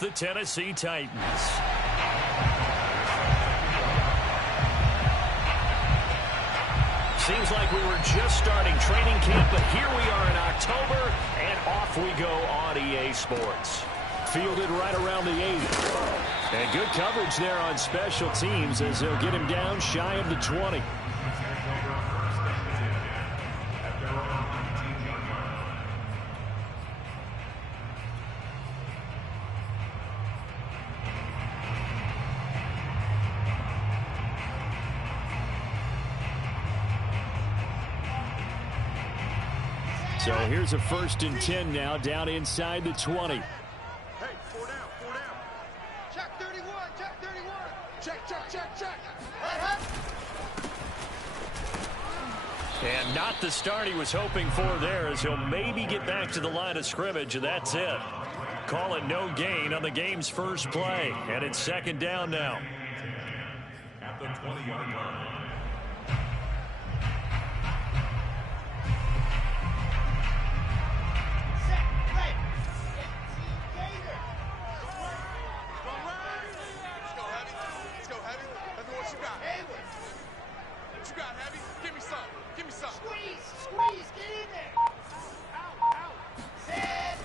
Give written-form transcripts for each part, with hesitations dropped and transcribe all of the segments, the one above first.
with the Tennessee Titans. Seems like we were just starting training camp, but here we are in October, and off we go on EA Sports. Fielded right around the 8. And good coverage there on special teams as they'll get him down shy of the 20. So here's a 1st and 10 now, down inside the 20. Hey, 4 down, 4 down. Check 31, check 31. Check. And not the start he was hoping for there, as he'll maybe get back to the line of scrimmage, and that's it. Call it no gain on the game's first play, and it's 2nd down now. At the 20-yard line.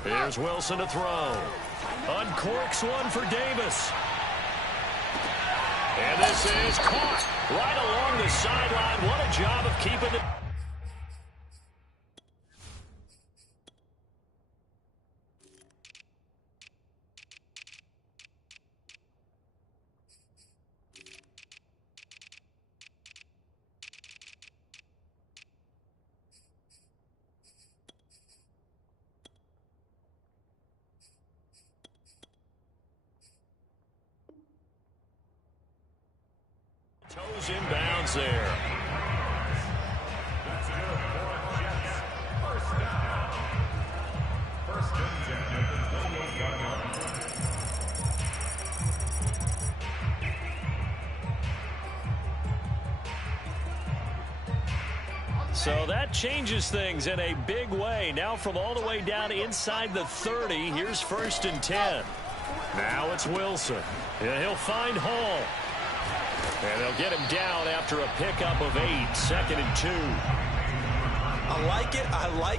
Here's Wilson to throw. Uncorks one for Davis. And this is caught right along the sideline. What a job of keeping it. Toes inbounds there. That's good for Jets. 1st down. 1st and 10 at the 21-yard line. So that changes things in a big way. Now from all the way down inside the 30, here's 1st and 10. Now it's Wilson. Yeah, he'll find Hall. And they'll get him down after a pickup of 8, 2nd and 2. I like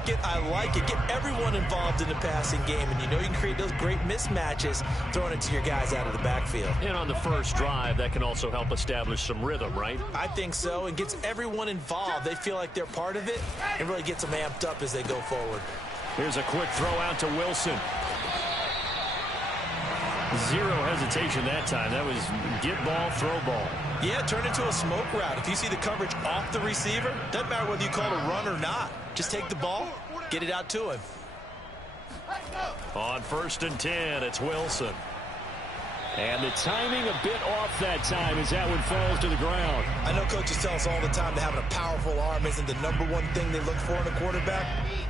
it. Get everyone involved in the passing game, and you know you can create those great mismatches throwing it to your guys out of the backfield. And on the first drive, that can also help establish some rhythm, right? I think so, and gets everyone involved. They feel like they're part of it, and really gets them amped up as they go forward. Here's a quick throw out to Wilson. Zero hesitation that time. That was get ball, throw ball. Yeah, turn into a smoke route. If you see the coverage off the receiver, doesn't matter whether you call it a run or not. Just take the ball, get it out to him. On 1st and 10, it's Wilson. And the timing a bit off that time as that one falls to the ground. I know coaches tell us all the time that having a powerful arm isn't the #1 thing they look for in a quarterback.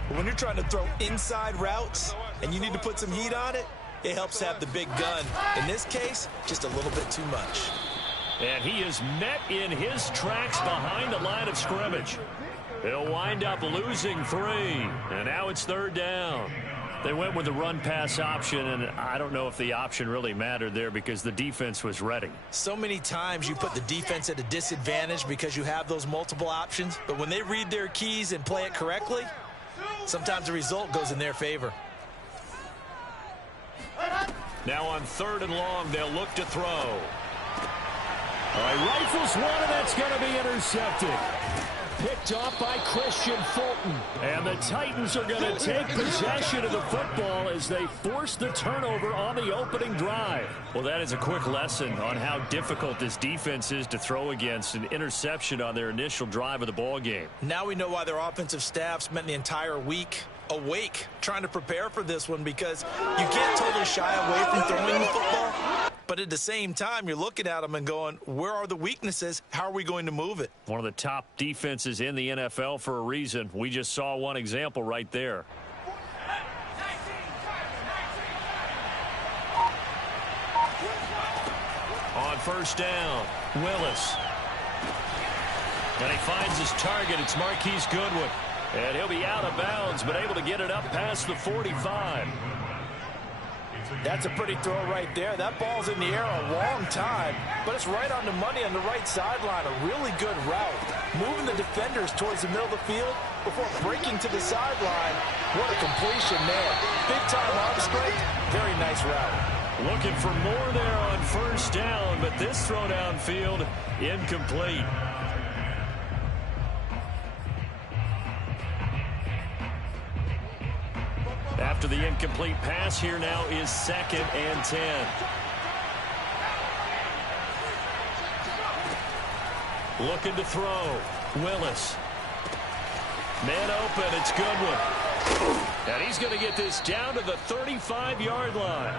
But when you're trying to throw inside routes and you need to put some heat on it, it helps have the big gun. In this case, just a little bit too much. And he is met in his tracks behind the line of scrimmage. He'll wind up losing 3. And now it's 3rd down. They went with the run-pass option, and I don't know if the option really mattered there because the defense was ready. So many times you put the defense at a disadvantage because you have those multiple options. But when they read their keys and play it correctly, sometimes the result goes in their favor. Now on 3rd and long, they'll look to throw. All right, rifles one, and that's going to be intercepted. Picked off by Christian Fulton. And the Titans are going to take possession of the football as they force the turnover on the opening drive. Well, that is a quick lesson on how difficult this defense is to throw against. An interception on their initial drive of the ball game. Now we know why their offensive staff spent the entire week awake trying to prepare for this one, because you can't totally shy away from throwing the football. But at the same time, you're looking at them and going, where are the weaknesses? How are we going to move it? One of the top defenses in the NFL for a reason. We just saw one example right there. On 1st down, Willis. And he finds his target. It's Marquise Goodwin. And he'll be out of bounds, but able to get it up past the 45. That's a pretty throw right there. That ball's in the air a long time, but it's right on the money on the right sideline. A really good route. Moving the defenders towards the middle of the field before breaking to the sideline. What a completion there. Big-time arm strength. Very nice route. Looking for more there on first down, but this throw downfield incomplete. After the incomplete pass, here now is 2nd and 10. Looking to throw. Willis. Man open. It's Goodwin. And he's going to get this down to the 35-yard line.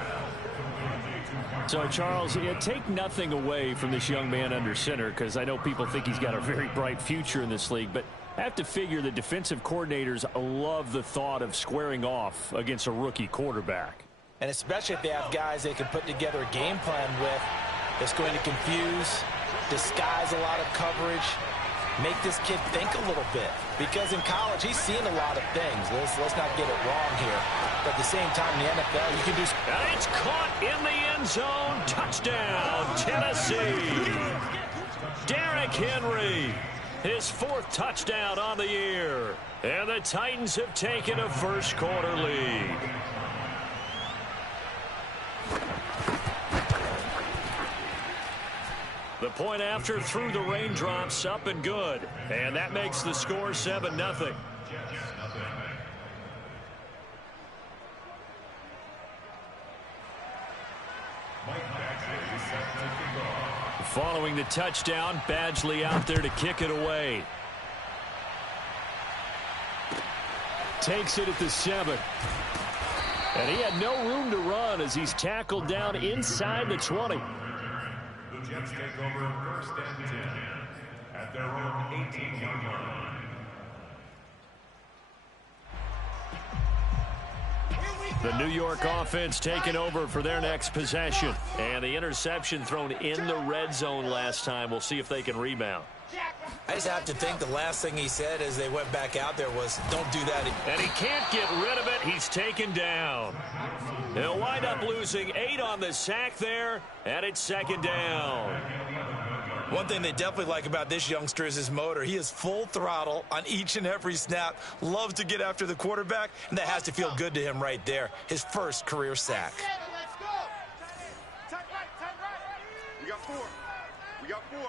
So, Charles, take nothing away from this young man under center, because I know people think he's got a very bright future in this league, but I have to figure the defensive coordinators love the thought of squaring off against a rookie quarterback. And especially if they have guys they can put together a game plan with that's going to confuse, disguise a lot of coverage, make this kid think a little bit. Because in college, he's seen a lot of things. Let's not get it wrong here. But at the same time, in the NFL, you can do... And it's caught in the end zone. Touchdown, Tennessee. Derrick Henry. His 4th touchdown on the year. And the Titans have taken a first-quarter lead. The point after through the raindrops, up and good. And that makes the score 7-0. Following the touchdown, Badgley out there to kick it away. Takes it at the 7. And he had no room to run as he's tackled down inside the 20. The Jets take over 1st and 10 at their own 18-yard line. The New York offense taking over for their next possession. And the interception thrown in the red zone last time. We'll see if they can rebound. I just have to think the last thing he said as they went back out there was, don't do that again. And he can't get rid of it. He's taken down. He'll wind up losing 8 on the sack there, and it's 2nd down. One thing they definitely like about this youngster is his motor. He is full throttle on each and every snap, loves to get after the quarterback, and that has to feel good to him right there. His first career sack. We got 4. We got 4.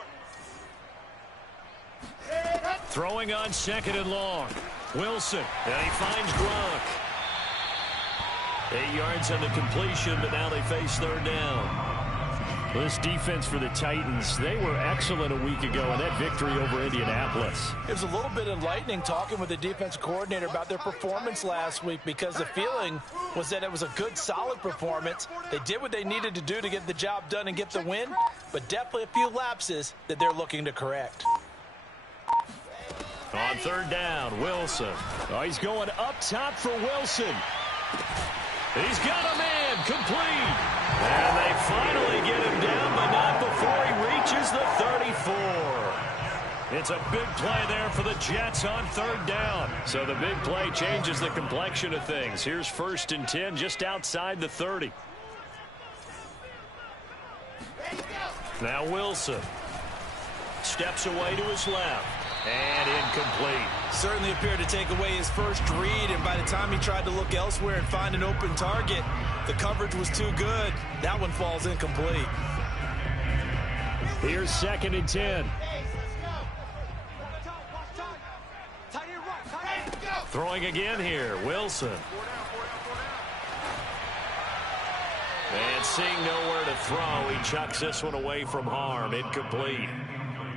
Throwing on 2nd and long. Wilson, and he finds Gronk. 8 yards on the completion, but now they face 3rd down. This defense for the Titans, they were excellent a week ago in that victory over Indianapolis. It was a little bit enlightening talking with the defensive coordinator about their performance last week, because the feeling was that it was a good, solid performance. They did what they needed to do to get the job done and get the win, but definitely a few lapses that they're looking to correct. On 3rd down, Wilson. Oh, he's going up top for Wilson. He's got a man, complete. And they finally get him down, but not before he reaches the 34. It's a big play there for the Jets on 3rd down. So the big play changes the complexion of things. Here's 1st and 10 just outside the 30. Now Wilson steps away to his left. And incomplete. Certainly appeared to take away his first read, and by the time he tried to look elsewhere and find an open target, the coverage was too good. That one falls incomplete. Here's 2nd and 10. Throwing again here, Wilson. And seeing nowhere to throw, he chucks this one away from harm. Incomplete.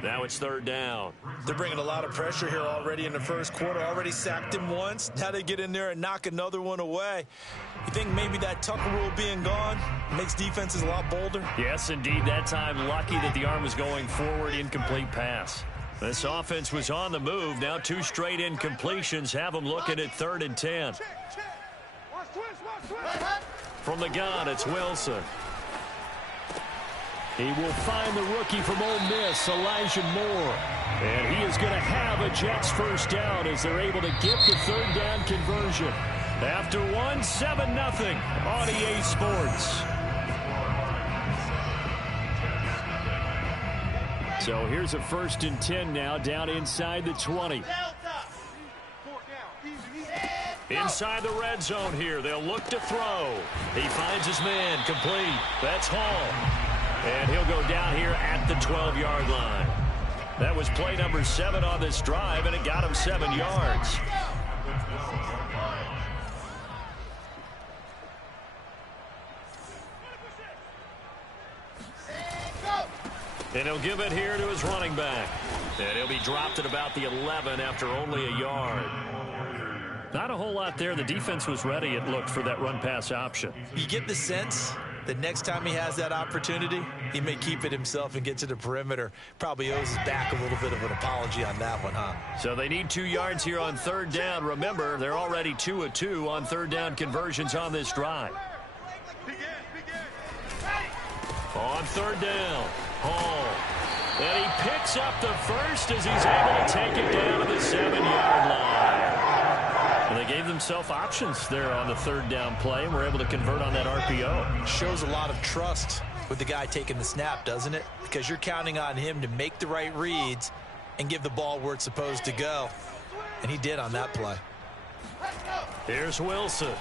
Now it's 3rd down. They're bringing a lot of pressure here already in the first quarter. Already sacked him once. Now they get in there and knock another one away. You think maybe that Tucker rule being gone makes defenses a lot bolder? Yes, indeed. That time, lucky that the arm was going forward. Incomplete pass. This offense was on the move. Now 2 straight incompletions have them looking at 3rd and 10. From the gun, it's Wilson. He will find the rookie from Ole Miss, Elijah Moore. And he is going to have a Jets first down as they're able to get the 3rd down conversion. After one, 7-0 on EA Sports. So here's a 1st and 10 now, down inside the 20. Inside the red zone here. They'll look to throw. He finds his man. Complete. That's Hall. And he'll go down here at the 12-yard line. That was play number 7 on this drive, and it got him 7 yards. And he'll give it here to his running back. And he'll be dropped at about the 11 after only a yard. Not a whole lot there. The defense was ready, it looked, for that run-pass option. You get the sense that next time he has that opportunity, he may keep it himself and get to the perimeter. Probably owes his back a little bit of an apology on that one, huh? So they need 2 yards here on 3rd down. Remember, they're already 2 of 2 on 3rd down conversions on this drive. On 3rd down, Hall. And he picks up the first as he's able to take it down to the 7-yard line. And they gave themselves options there on the 3rd down play and were able to convert on that RPO. Shows a lot of trust with the guy taking the snap, doesn't it? Because you're counting on him to make the right reads and give the ball where it's supposed to go. And he did on that play. Here's Wilson.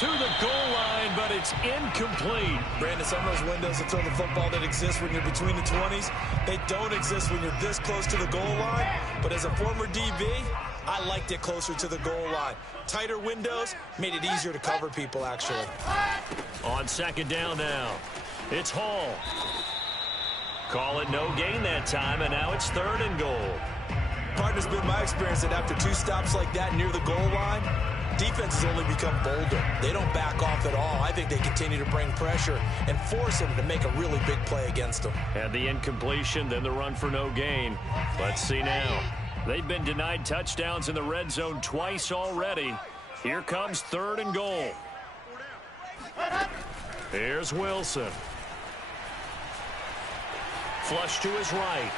To the goal line, but it's incomplete. Brandon, some of those windows to throw the football that exist when you're between the 20s, they don't exist when you're this close to the goal line. But as a former DB, I liked it closer to the goal line. Tighter windows made it easier to cover people, actually. On 2nd down now, it's Hall. Call it no gain that time, and now it's 3rd and goal. Partner's been my experience that after 2 stops like that near the goal line, defenses only become bolder. They don't back off at all. I think they continue to bring pressure and force him to make a really big play against them. Had the incompletion, then the run for no gain. Let's see now. They've been denied touchdowns in the red zone twice already. Here comes 3rd and goal. Here's Wilson. Flush to his right.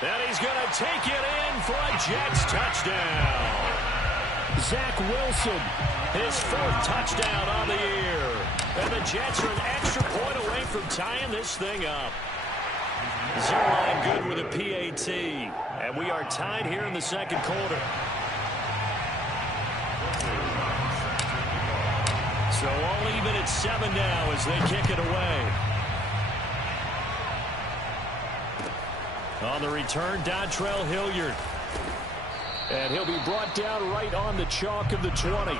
And he's going to take it in for a Jets touchdown. Zach Wilson, his 4th touchdown on the year. And the Jets are an extra point away from tying this thing up. Zerline good with a PAT. And we are tied here in the 2nd quarter. So all even at 7 now as they kick it away. On the return, Dontrell Hilliard. And he'll be brought down right on the chalk of the 20.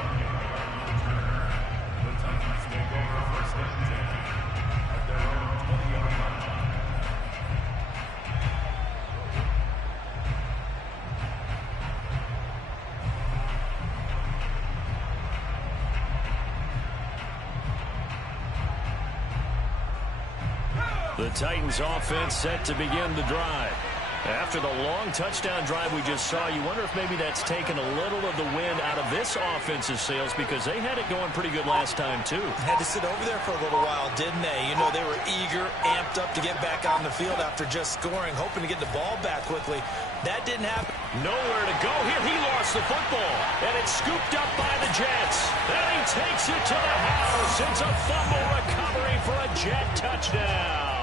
The Titans offense set to begin the drive. After the long touchdown drive we just saw, you wonder if maybe that's taken a little of the wind out of this offensive sails because they had it going pretty good last time, too. Had to sit over there for a little while, didn't they? You know, they were eager, amped up to get back on the field after just scoring, hoping to get the ball back quickly. That didn't happen. Nowhere to go here. He lost the football, and it's scooped up by the Jets. And he takes it to the house. It's a fumble recovery for a Jet touchdown.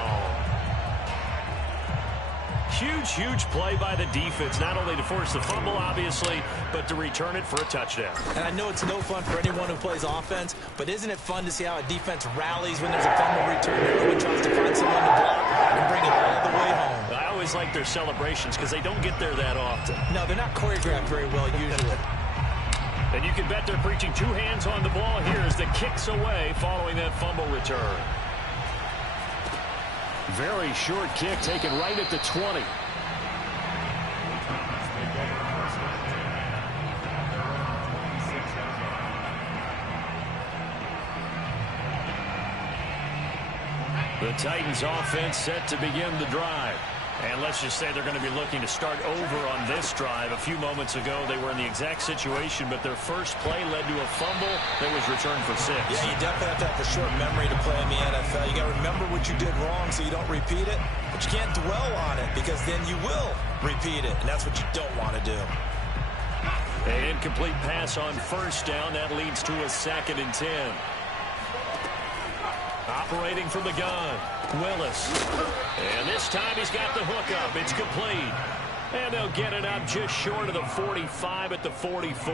Huge play by the defense, not only to force the fumble, obviously, but to return it for a touchdown. And I know it's no fun for anyone who plays offense, but isn't it fun to see how a defense rallies when there's a fumble return? Everyone tries to find someone to block and bring it all the way home. I always like their celebrations because they don't get there that often. No, they're not choreographed very well usually. And you can bet they're preaching 2 hands on the ball here as the kick's away following that fumble return. Very short kick taken right at the 20. The Titans offense set to begin the drive. And let's just say they're going to be looking to start over on this drive. A few moments ago, they were in the exact situation, but their first play led to a fumble that was returned for 6. Yeah, you definitely have to have a short memory to play in the NFL. You got to remember what you did wrong so you don't repeat it, but you can't dwell on it because then you will repeat it, and that's what you don't want to do. An incomplete pass on first down. That leads to a 2nd and 10. Operating from the gun, Willis. And this time he's got the hook up. It's complete. And they'll get it up just short of the 45 at the 44.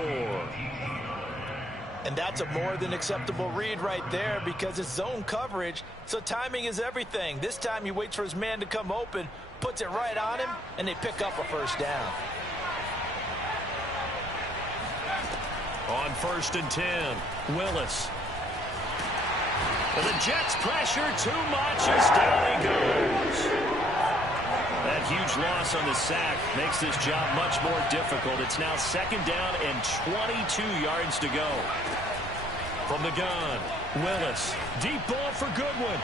And that's a more than acceptable read right there because it's zone coverage, so timing is everything. This time he waits for his man to come open, puts it right on him, and they pick up a first down. On 1st and 10, Willis. And the Jets pressure too much as down he goes. That huge loss on the sack makes this job much more difficult. It's now 2nd down and 22 yards to go. From the gun, Willis. Deep ball for Goodwin.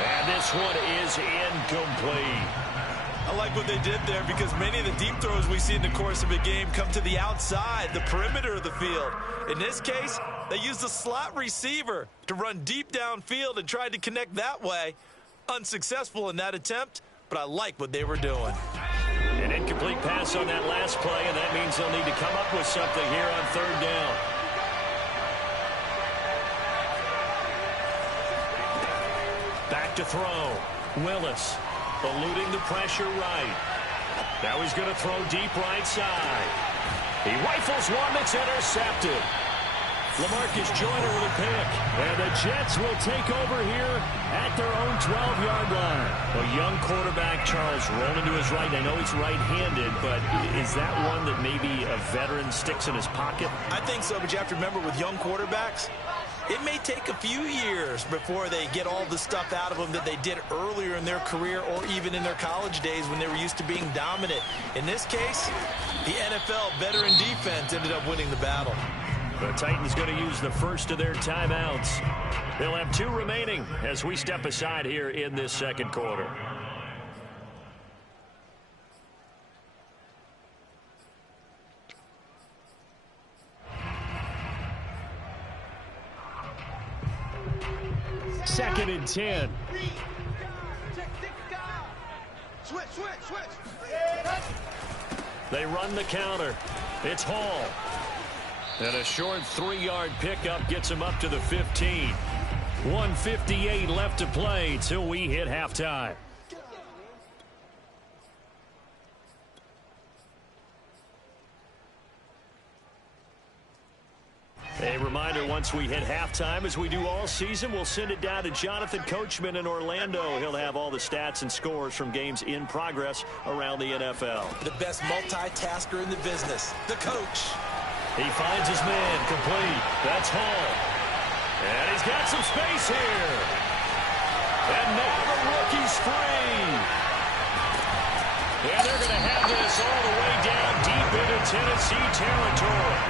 And this one is incomplete. I like what they did there because many of the deep throws we see in the course of a game come to the outside, the perimeter of the field. In this case, they used the slot receiver to run deep downfield and tried to connect that way. Unsuccessful in that attempt, but I like what they were doing. An incomplete pass on that last play, and that means they'll need to come up with something here on 3rd down. Back to throw. Willis eluding the pressure right. Now he's going to throw deep right side. He rifles one that's intercepted. LaMarcus Joyner with a pick. And the Jets will take over here at their own 12-yard line. A young quarterback, Charles, rolling to his right. I know he's right-handed, but is that one that maybe a veteran sticks in his pocket? I think so, but you have to remember with young quarterbacks, it may take a few years before they get all the stuff out of them that they did earlier in their career or even in their college days when they were used to being dominant. In this case, the NFL veteran defense ended up winning the battle. The Titans going to use the first of their timeouts. They'll have 2 remaining as we step aside here in this 2nd quarter. Second and 10. Switch. They run the counter. It's Hall. And a short 3-yard pickup gets him up to the 15. 1:58 left to play till we hit halftime. A reminder, once we hit halftime, as we do all season, we'll send it down to Jonathan Coachman in Orlando. He'll have all the stats and scores from games in progress around the NFL. The best multitasker in the business, the coach. He finds his man, complete. That's Hall. And he's got some space here. And now the rookie's free. And they're going to have this all the way down deep into Tennessee territory.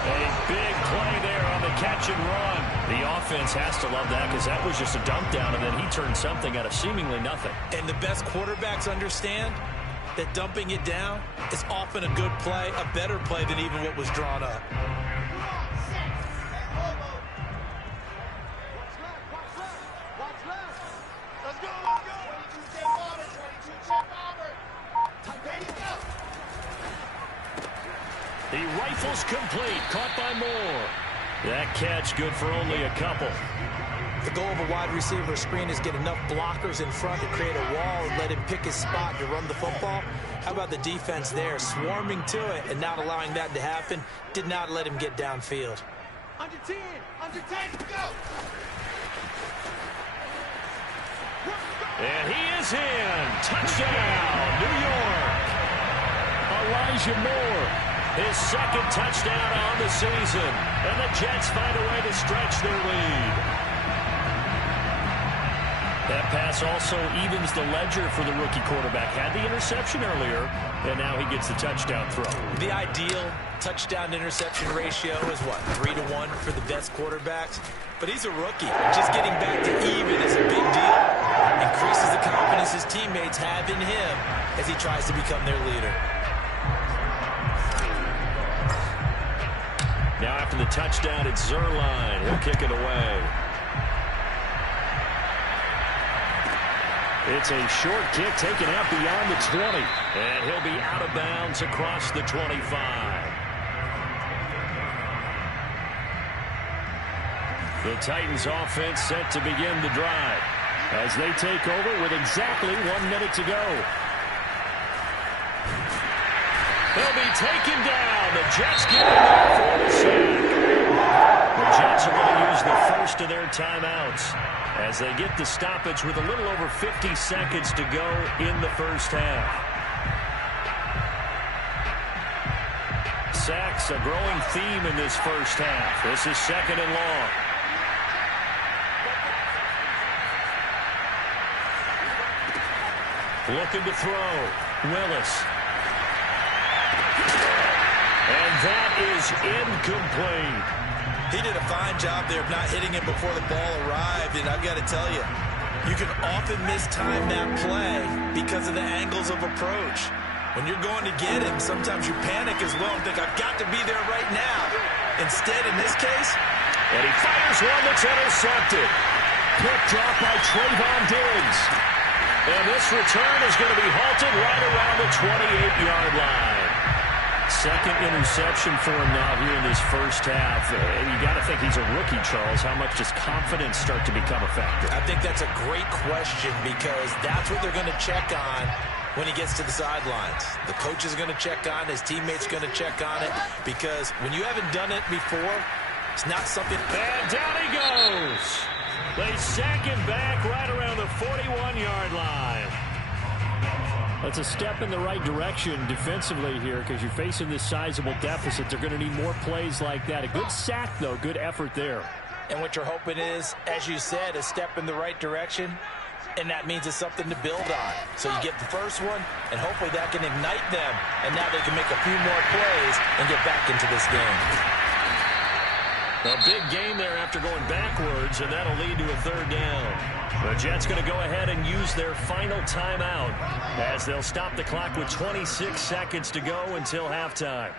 A big play there on the catch and run. The offense has to love that because that was just a dump down, and then he turned something out of seemingly nothing. And the best quarterbacks understand that dumping it down is often a good play, a better play than even what was drawn up. He rifles complete, caught by Moore. That catch good for only a couple. The goal of a wide receiver screen is get enough blockers in front to create a wall and let him pick his spot to run the football. How about the defense there, swarming to it and not allowing that to happen? Did not let him get downfield. Under 10, go! And he is in. Touchdown, New York. Elijah Moore. His 2nd touchdown on the season. And the Jets find a way to stretch their lead. That pass also evens the ledger for the rookie quarterback. Had the interception earlier, and now he gets the touchdown throw. The ideal touchdown-interception ratio is, what, 3-to-1 for the best quarterbacks? But he's a rookie. Just getting back to even is a big deal. Increases the confidence his teammates have in him as he tries to become their leader. Now after the touchdown, it's Zuerlein. He'll kick it away. It's a short kick taken out beyond the 20. And he'll be out of bounds across the 25. The Titans offense set to begin the drive as they take over with exactly 1 minute to go. He'll be taken down. The Jets get him there for the sack. The Jets are going to use the first of their timeouts as they get the stoppage with a little over 50 seconds to go in the first half. Sacks a growing theme in this first half. This is 2nd and long. Looking to throw. Willis. And that is incomplete. He did a fine job there of not hitting him before the ball arrived, and I've got to tell you, you can often mistime that play because of the angles of approach. When you're going to get him, sometimes you panic as well and think, I've got to be there right now. Instead, in this case, and he fires one that's intercepted. Pick drop by Trayvon Diggs. And this return is going to be halted right around the 28-yard line. Second interception for him now here in this first half. And you got to think he's a rookie, Charles. How much does confidence start to become a factor? I think that's a great question because that's what they're going to check on when he gets to the sidelines. The coach is going to check on it. His teammates are going to check on it because when you haven't done it before, it's not something. And down he goes. They sack him back right around the 41-yard line. That's a step in the right direction defensively here because you're facing this sizable deficit. They're going to need more plays like that. A good sack, though. Good effort there. And what you're hoping is, as you said, a step in the right direction, and that means it's something to build on. So you get the first one, and hopefully that can ignite them, and now they can make a few more plays and get back into this game. A big gain there after going backwards, and that'll lead to a 3rd down. The Jets going to go ahead and use their final timeout as they'll stop the clock with 26 seconds to go until halftime.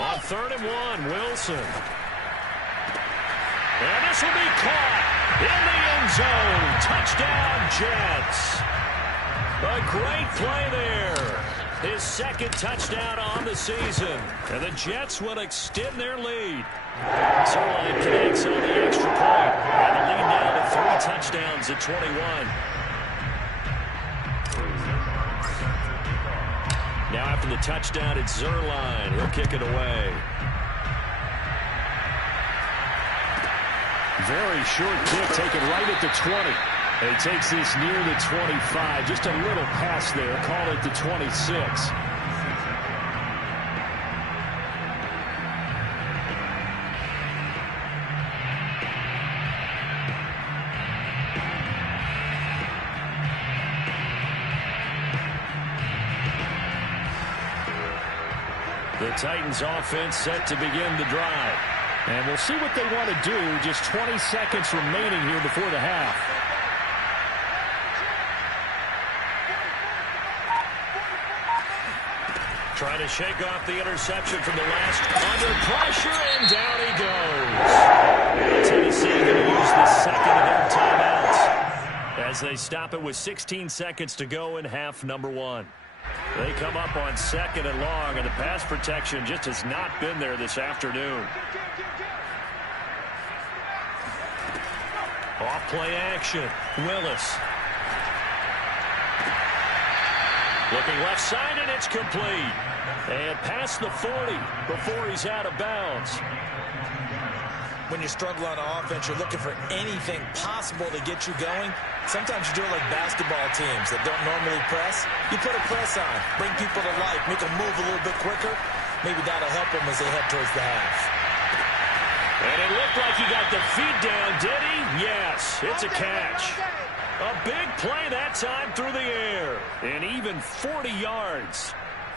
On 3rd and 1, Wilson. And this will be caught in the end zone. Touchdown, Jets. A great play there. His 2nd touchdown on the season. And the Jets will extend their lead. Zuerlein connects on the extra point. And the lead now to 3 touchdowns at 21. Now after the touchdown, it's Zuerlein. He'll kick it away. Very short kick taken right at the 20. He takes this near the 25. Just a little pass there. Call it the 26. The Titans offense set to begin the drive. And we'll see what they want to do. Just 20 seconds remaining here before the half. Trying to shake off the interception from the last. Under pressure, and down he goes. Tennessee going to use the 2nd of their timeouts as they stop it with 16 seconds to go in half number 1. They come up on 2nd and long, and the pass protection just has not been there this afternoon. Off play action. Willis. Looking left side, and it's complete. And past the 40 before he's out of bounds. When you struggle on offense, you're looking for anything possible to get you going. Sometimes you do it like basketball teams that don't normally press. You put a press on, bring people to life, make them move a little bit quicker. Maybe that'll help them as they head towards the half. And it looked like he got the feet down, did he? Yes, it's a catch. A big play that time through the air. And even 40 yards.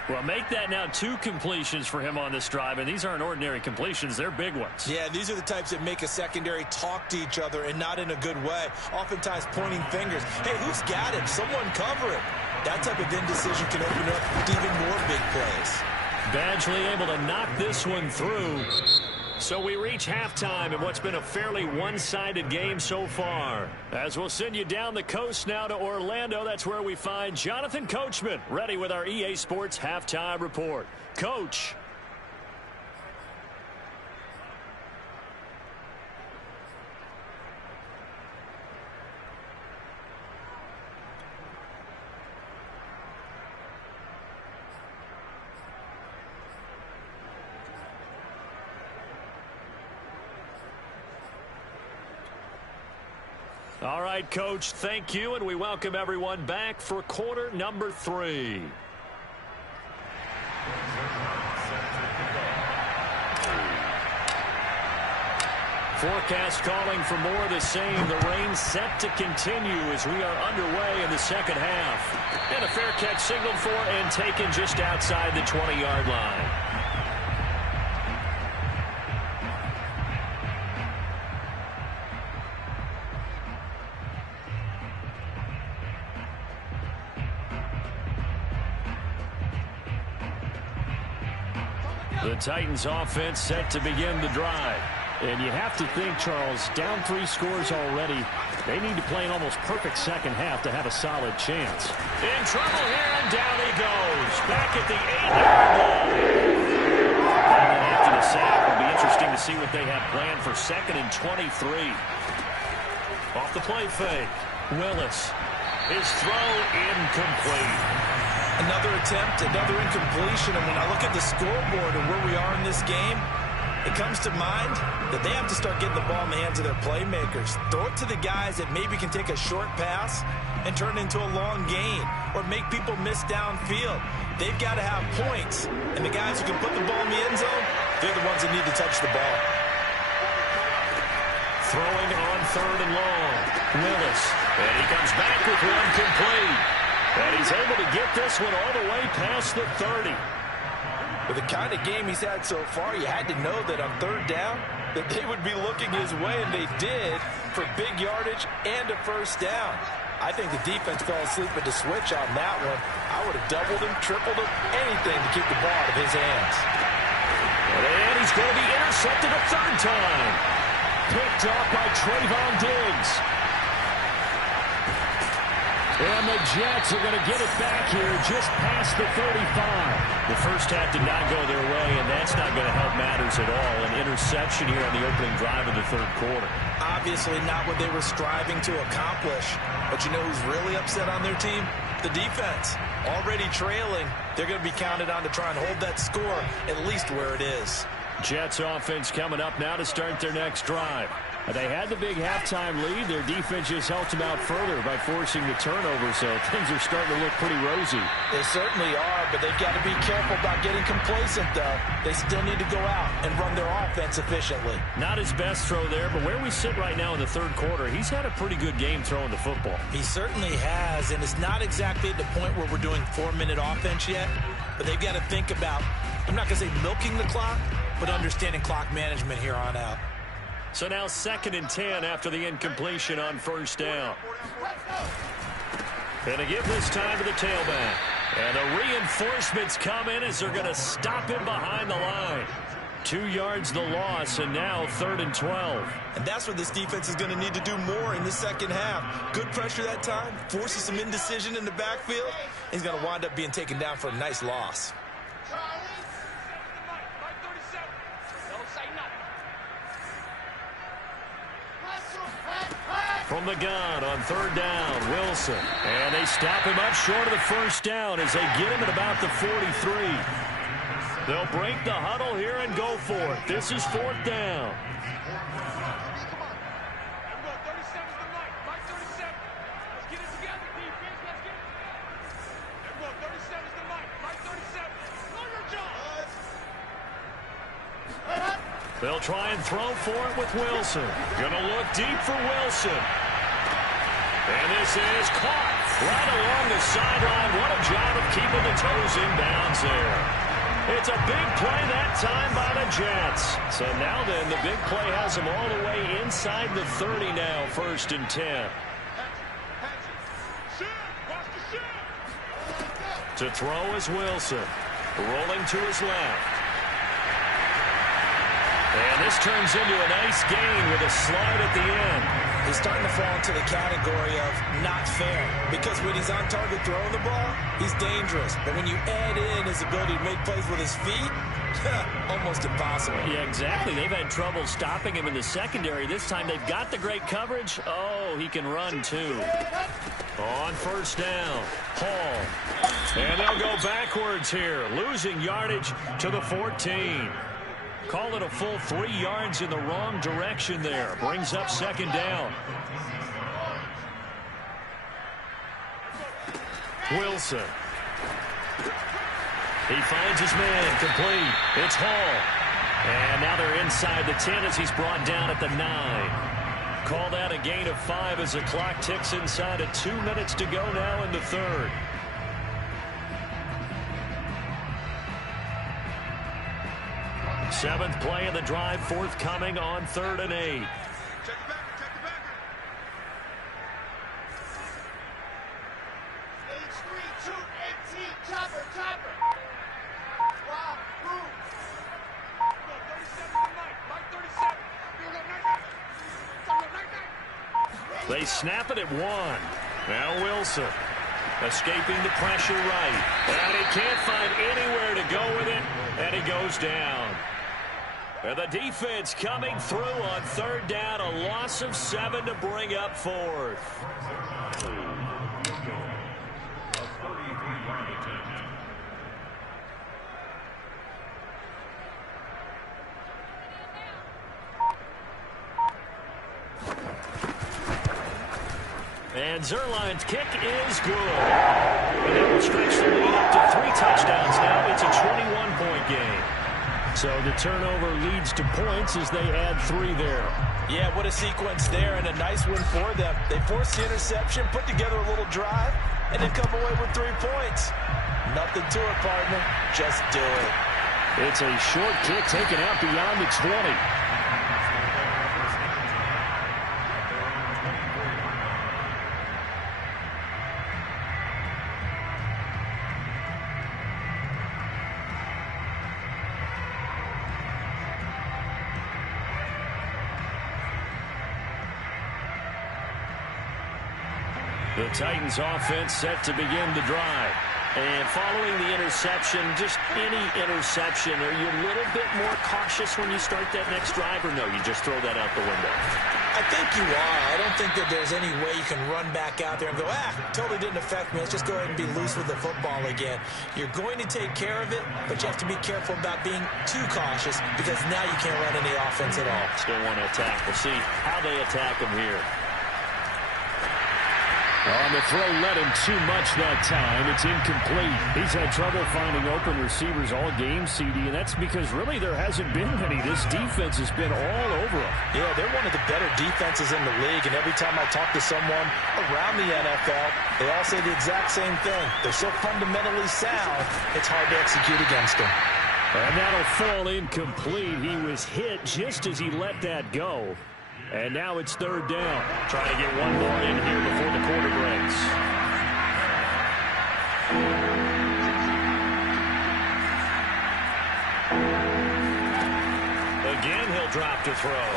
Well, make that now 2 completions for him on this drive, and these aren't ordinary completions. They're big ones. Yeah, these are the types that make a secondary talk to each other and not in a good way. Oftentimes pointing fingers. Hey, who's got him? Someone cover him. that type of indecision can open up even more big plays. Badgley able to knock this one through. So we reach halftime in what's been a fairly one-sided game so far. As we'll send you down the coast now to Orlando, that's where we find Jonathan Coachman ready with our EA Sports Halftime Report. Coach. All right, Coach, thank you, and we welcome everyone back for quarter number 3. Forecast calling for more of the same. The rain set to continue as we are underway in the second half. And a fair catch signaled for and taken just outside the 20-yard line. The Titans offense set to begin the drive. And you have to think, Charles, down 3 scores already. They need to play an almost perfect second half to have a solid chance. In trouble here, and down he goes. Back at the 8-yard line. And after the sack, it'll be interesting to see what they have planned for 2nd and 23. Off the play fake. Willis. His throw incomplete. Another attempt, another incompletion, and when I look at the scoreboard and where we are in this game, it comes to mind that they have to start getting the ball in the hands of their playmakers. Throw it to the guys that maybe can take a short pass and turn it into a long gain or make people miss downfield. They've got to have points, and the guys who can put the ball in the end zone, they're the ones that need to touch the ball. Throwing on 3rd and long. Willis, and he comes back with one complete. And he's able to get this one all the way past the 30. With the kind of game he's had so far, you had to know that on 3rd down, that they would be looking his way, and they did, for big yardage and a 1st down. I think the defense fell asleep at the switch on that one. I would have doubled him, tripled him, anything to keep the ball out of his hands. And he's going to be intercepted a 3rd time. Picked off by Trayvon Diggs. And the Jets are going to get it back here just past the 35. The first half did not go their way, and that's not going to help matters at all. An interception here on the opening drive of the 3rd quarter. Obviously not what they were striving to accomplish. But you know who's really upset on their team? The defense. Already trailing. They're going to be counted on to try and hold that score at least where it is. Jets offense coming up now to start their next drive. They had the big halftime lead. Their defense just helped them out further by forcing the turnover, so things are starting to look pretty rosy. They certainly are, but they've got to be careful about getting complacent, though. They still need to go out and run their offense efficiently. Not his best throw there, but where we sit right now in the 3rd quarter, he's had a pretty good game throwing the football. He certainly has, and it's not exactly at the point where we're doing 4-minute offense yet, but they've got to think about, I'm not going to say milking the clock, but understanding clock management here on out. So now 2nd and 10 after the incompletion on 1st down. And to give this time to the tailback. And the reinforcements come in as they're going to stop him behind the line. 2 yards the loss, and now 3rd and 12. And that's what this defense is going to need to do more in the second half. Good pressure that time, forces some indecision in the backfield. He's going to wind up being taken down for a nice loss. From the gun on 3rd down, Wilson. And they stop him up short of the 1st down as they get him at about the 43. They'll break the huddle here and go for it. This is 4th down. They'll try and throw for it with Wilson. Gonna look deep for Wilson. And this is caught right along the sideline. What a job of keeping the toes in bounds there. It's a big play that time by the Jets. So now then, the big play has them all the way inside the 30 now, 1st and 10. To throw is Wilson. Rolling to his left. And this turns into a nice gain with a slide at the end. He's starting to fall into the category of not fair, because when he's on target throwing the ball, he's dangerous. But when you add in his ability to make plays with his feet, almost impossible. Yeah, exactly. They've had trouble stopping him in the secondary. This time they've got the great coverage. Oh, he can run too. On first down, Hall. And they'll go backwards here, losing yardage to the 14. Call it a full 3 yards in the wrong direction there. Brings up second down. Wilson. He finds his man, complete. It's Hall. And now they're inside the 10 as he's brought down at the 9. Call that a gain of 5 as the clock ticks inside of 2 minutes to go now in the third. Seventh play of the drive forthcoming on 3rd and 8. Check the backer, check the backer. H3, shoot, 18, chopper, chopper. Wow, move. 37 tonight, Mike 37. They snap it at 1. Now Wilson escaping the pressure right. And he can't find anywhere to go with it. And he goes down. And the defense coming through on 3rd down. A loss of 7 to bring up 4th. And Zuerlein's kick is good. And that will stretch the lead up to 3 touchdowns now. It's a 21-point game. So the turnover leads to points as they add 3 there. Yeah, what a sequence there, and a nice win for them. They forced the interception, put together a little drive, and then come away with 3 points. Nothing to it, partner. Just do it. It's a short kick taken out beyond the 20. The Titans offense set to begin the drive. And following the interception, just any interception, are you a little bit more cautious when you start that next drive, or no, you just throw that out the window? I think you are. I don't think that there's any way you can run back out there and go, totally didn't affect me. Let's just go ahead and be loose with the football again. You're going to take care of it, but you have to be careful about being too cautious, because now you can't run any offense at all. Still want to attack. We'll see how they attack him here. On the throw, led him too much that time. It's incomplete. He's had trouble finding open receivers all game, CD, and that's because really there hasn't been any. This defense has been all over him. Yeah, they're one of the better defenses in the league, and every time I talk to someone around the NFL, they all say the exact same thing. They're so fundamentally sound, it's hard to execute against them. And that'll fall incomplete. He was hit just as he let that go. And now it's 3rd down. Trying to get one more in here before the quarter breaks. Again, he'll drop to throw.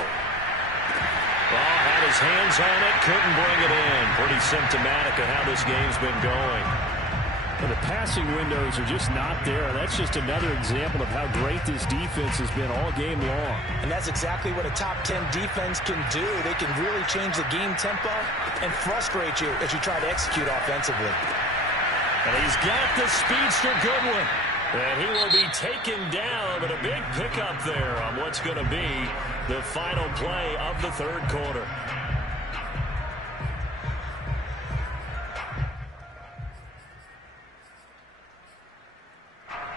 Ball had his hands on it, couldn't bring it in. Pretty symptomatic of how this game's been going. Well, the passing windows are just not there. That's just another example of how great this defense has been all game long. And that's exactly what a top 10 defense can do. They can really change the game tempo and frustrate you as you try to execute offensively. And he's got the speedster Goodwin. And he will be taken down, but a big pickup there on what's going to be the final play of the 3rd quarter.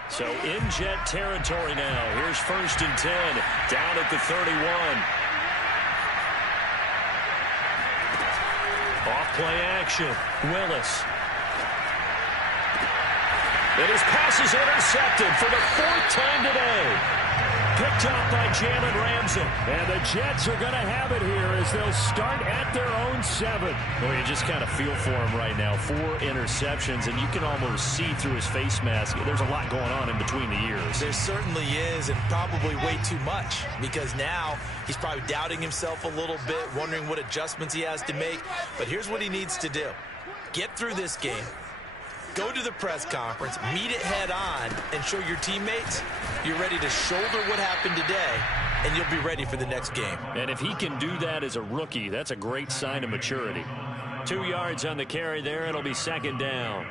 So in Jet territory now. Here's 1st and 10 down at the 31. Off play action. Willis. And his pass is intercepted for the 4th time today. Picked up by Jalen Ramsey. And the Jets are going to have it here as as they'll start at their own 7. Well, you just kind of feel for him right now. 4 interceptions, and you can almost see through his face mask. There's a lot going on in between the ears. There certainly is, and probably way too much, because now he's probably doubting himself a little bit, wondering what adjustments he has to make. But here's what he needs to do. Get through this game. Go to the press conference, meet it head on, and show your teammates you're ready to shoulder what happened today, and you'll be ready for the next game. And if he can do that as a rookie, that's a great sign of maturity. 2 yards on the carry there. It'll be 2nd down.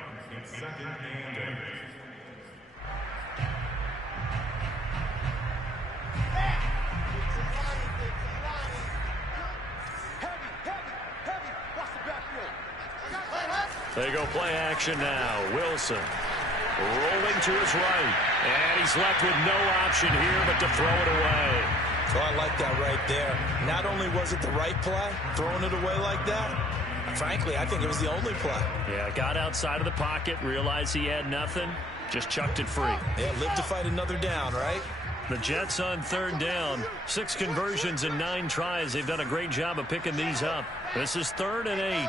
They go play action now. Wilson rolling to his right. And he's left with no option here but to throw it away. Oh, I like that right there. Not only was it the right play, throwing it away like that, frankly, I think it was the only play. Yeah, got outside of the pocket, realized he had nothing, just chucked it free. Yeah, live to fight another down, right? The Jets on 3rd down. 6 conversions and 9 tries. They've done a great job of picking these up. This is 3rd and 8.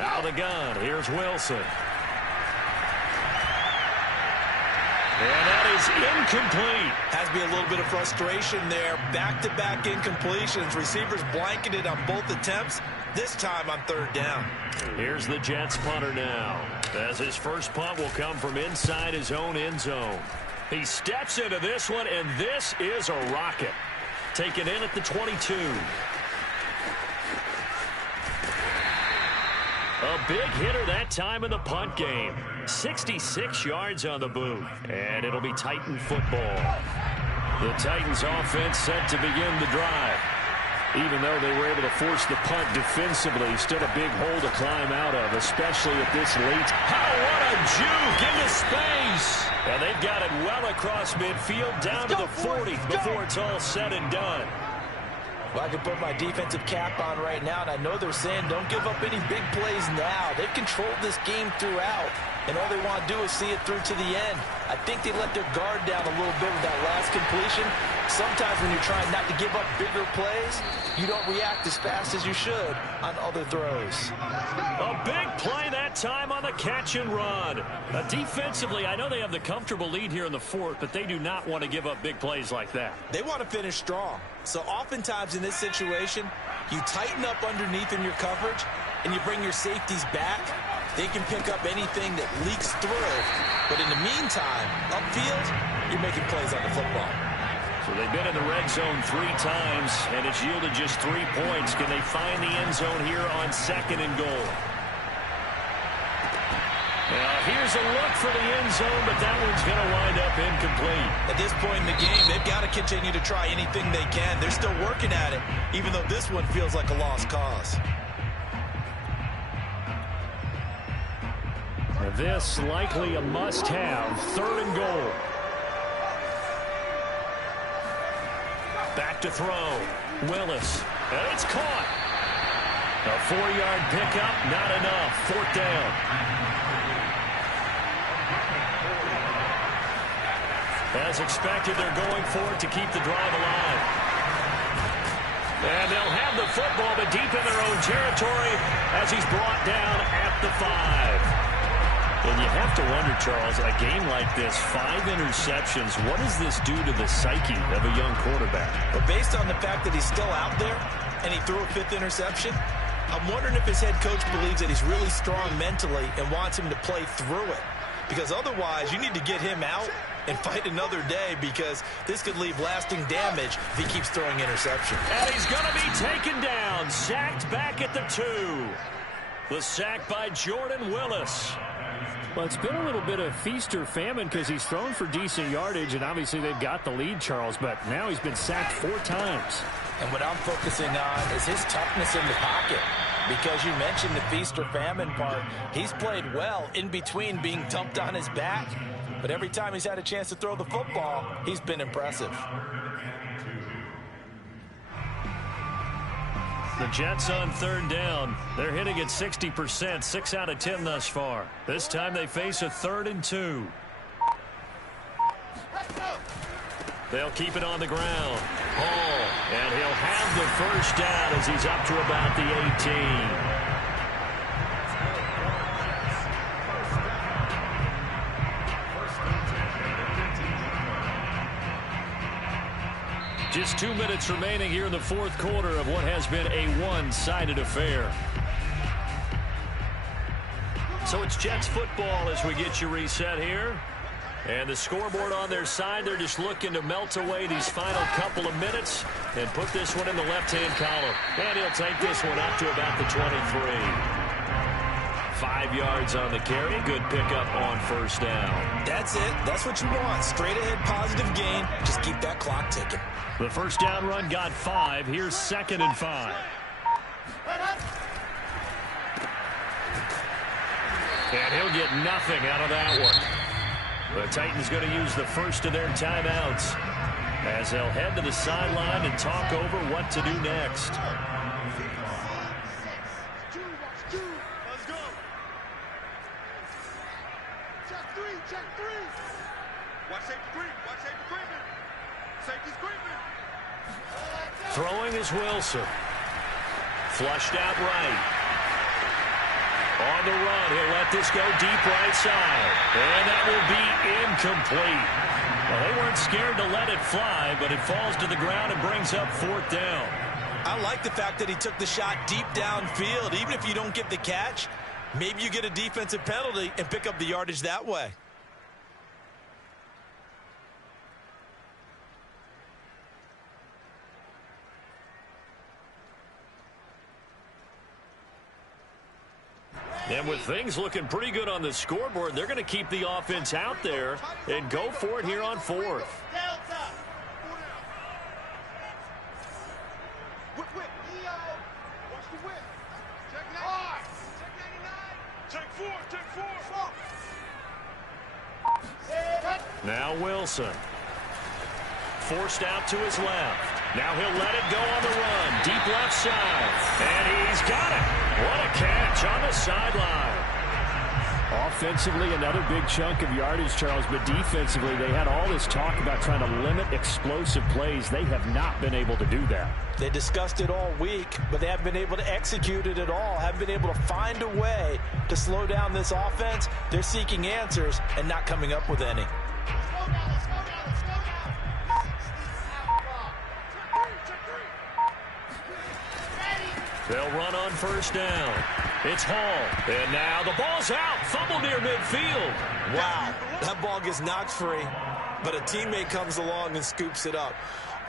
Out of the gun. Here's Wilson. And that is incomplete. Has to be a little bit of frustration there. Back-to-back incompletions. Receivers blanketed on both attempts. This time on 3rd down. Here's the Jets punter now, as his first punt will come from inside his own end zone. He steps into this one, and this is a rocket. Taken in at the 22. A big hitter that time in the punt game. 66 yards on the boot. And it'll be Titan football. The Titans offense set to begin the drive. Even though they were able to force the punt defensively, still a big hole to climb out of, especially at this late. Oh, what a juke into space. And they've got it well across midfield down to the 40 before it's all said and done. Well, I can put my defensive cap on right now, and I know they're saying don't give up any big plays now. They've controlled this game throughout, and all they want to do is see it through to the end. I think they let their guard down a little bit with that last completion. Sometimes when you're trying not to give up bigger plays, you don't react as fast as you should on other throws. A big play that time on the catch and run. Defensively, I know they have the comfortable lead here in the 4th, but they do not want to give up big plays like that. They want to finish strong. So oftentimes in this situation, you tighten up underneath in your coverage, and you bring your safeties back. They can pick up anything that leaks through. But in the meantime, upfield, you're making plays on the football. So they've been in the red zone 3 times, and it's yielded just 3 points. Can they find the end zone here on 2nd and goal? Now, here's a look for the end zone, but that one's going to wind up incomplete. At this point in the game, they've got to continue to try anything they can. They're still working at it, even though this one feels like a lost cause. This likely a must-have. 3rd and goal. Back to throw. Willis. And it's caught. A 4-yard pickup, not enough. 4th down. As expected, they're going for it to keep the drive alive. And they'll have the football, but deep in their own territory as he's brought down at the 5. And you have to wonder, Charles, a game like this, 5 interceptions, what does this do to the psyche of a young quarterback? But based on the fact that he's still out there and he threw a 5th interception, I'm wondering if his head coach believes that he's really strong mentally and wants him to play through it. Because otherwise, you need to get him out and fight another day, because this could leave lasting damage if he keeps throwing interceptions. And he's going to be taken down, sacked back at the 2. The sack by Jordan Willis. Well, it's been a little bit of feast or famine because he's thrown for decent yardage, and obviously they've got the lead, Charles, but now he's been sacked 4 times. And what I'm focusing on is his toughness in the pocket, because you mentioned the feast or famine part. He's played well in between being dumped on his back, but every time he's had a chance to throw the football, he's been impressive. The Jets on third down. They're hitting at 60%, 6 out of 10 thus far. This time they face a 3rd and 2. They'll keep it on the ground. Hall, and he'll have the first down as he's up to about the 18. Just 2 minutes remaining here in the fourth quarter of what has been a one-sided affair. So it's Jets football as we get you reset here. And the scoreboard on their side, they're just looking to melt away these final couple of minutes and put this one in the left-hand column. And he'll take this one up to about the 23. 5 yards on the carry. Good pickup on first down. That's it. That's what you want. Straight ahead, positive gain. Just keep that clock ticking. The first down run got 5. Here's 2nd and 5. And he'll get nothing out of that one. The Titans going to use the first of their timeouts as they'll head to the sideline and talk over what to do next. Let's go. Check three. Watch safety creep. Watch safety creeping. Safety's creeping. Throwing is Wilson. Flushed out right. On the run, he'll let this go deep right side. And that will be incomplete. Well, they weren't scared to let it fly, but it falls to the ground and brings up 4th down. I like the fact that he took the shot deep downfield. Even if you don't get the catch, maybe you get a defensive penalty and pick up the yardage that way. And with things looking pretty good on the scoreboard, they're going to keep the offense out there and go for it here on 4th. Now Wilson. Forced out to his left. Now he'll let it go on the run. Deep left side. And he's got it. What a catch on the sideline. Offensively, another big chunk of yardage, Charles, but defensively, they had all this talk about trying to limit explosive plays. They have not been able to do that. They discussed it all week, but they haven't been able to execute it at all, haven't been able to find a way to slow down this offense. They're seeking answers and not coming up with any. They'll run on first down. It's Hall. And now the ball's out. Fumble near midfield. Wow. That ball gets knocked free, but a teammate comes along and scoops it up.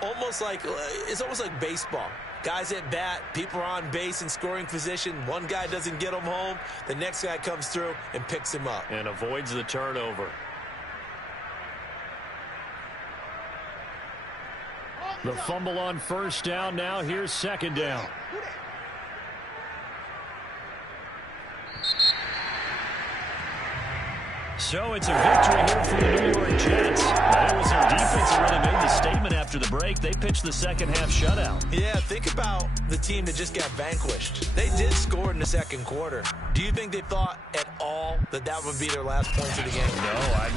It's almost like baseball. Guys at bat, people are on base in scoring position. One guy doesn't get him home. The next guy comes through and picks him up. And avoids the turnover. The fumble on first down. Now here's 2nd down. So it's a victory here for the New York Jets. That was their defense that really made the statement after the break. They pitched the second half shutout. Yeah, think about the team that just got vanquished. They did score in the second quarter. Do you think they thought at all that that would be their last points of the game? No,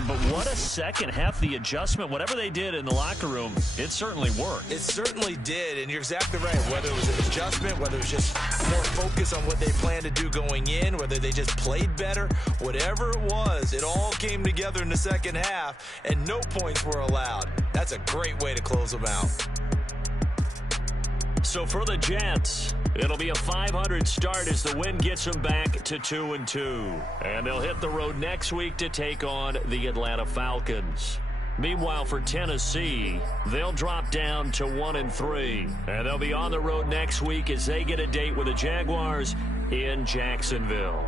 but what a second half. The adjustment, whatever they did in the locker room, it certainly worked. It certainly did, and you're exactly right. Whether it was an adjustment, whether it was just more focus on what they planned to do going in, whether they just played better, whatever it was, it all came together in the second half, and no points were allowed. That's a great way to close them out. So for the Jets, it'll be a .500 start as the win gets them back to 2-2. And they'll hit the road next week to take on the Atlanta Falcons. Meanwhile, for Tennessee, they'll drop down to 1-3. And they'll be on the road next week as they get a date with the Jaguars in Jacksonville.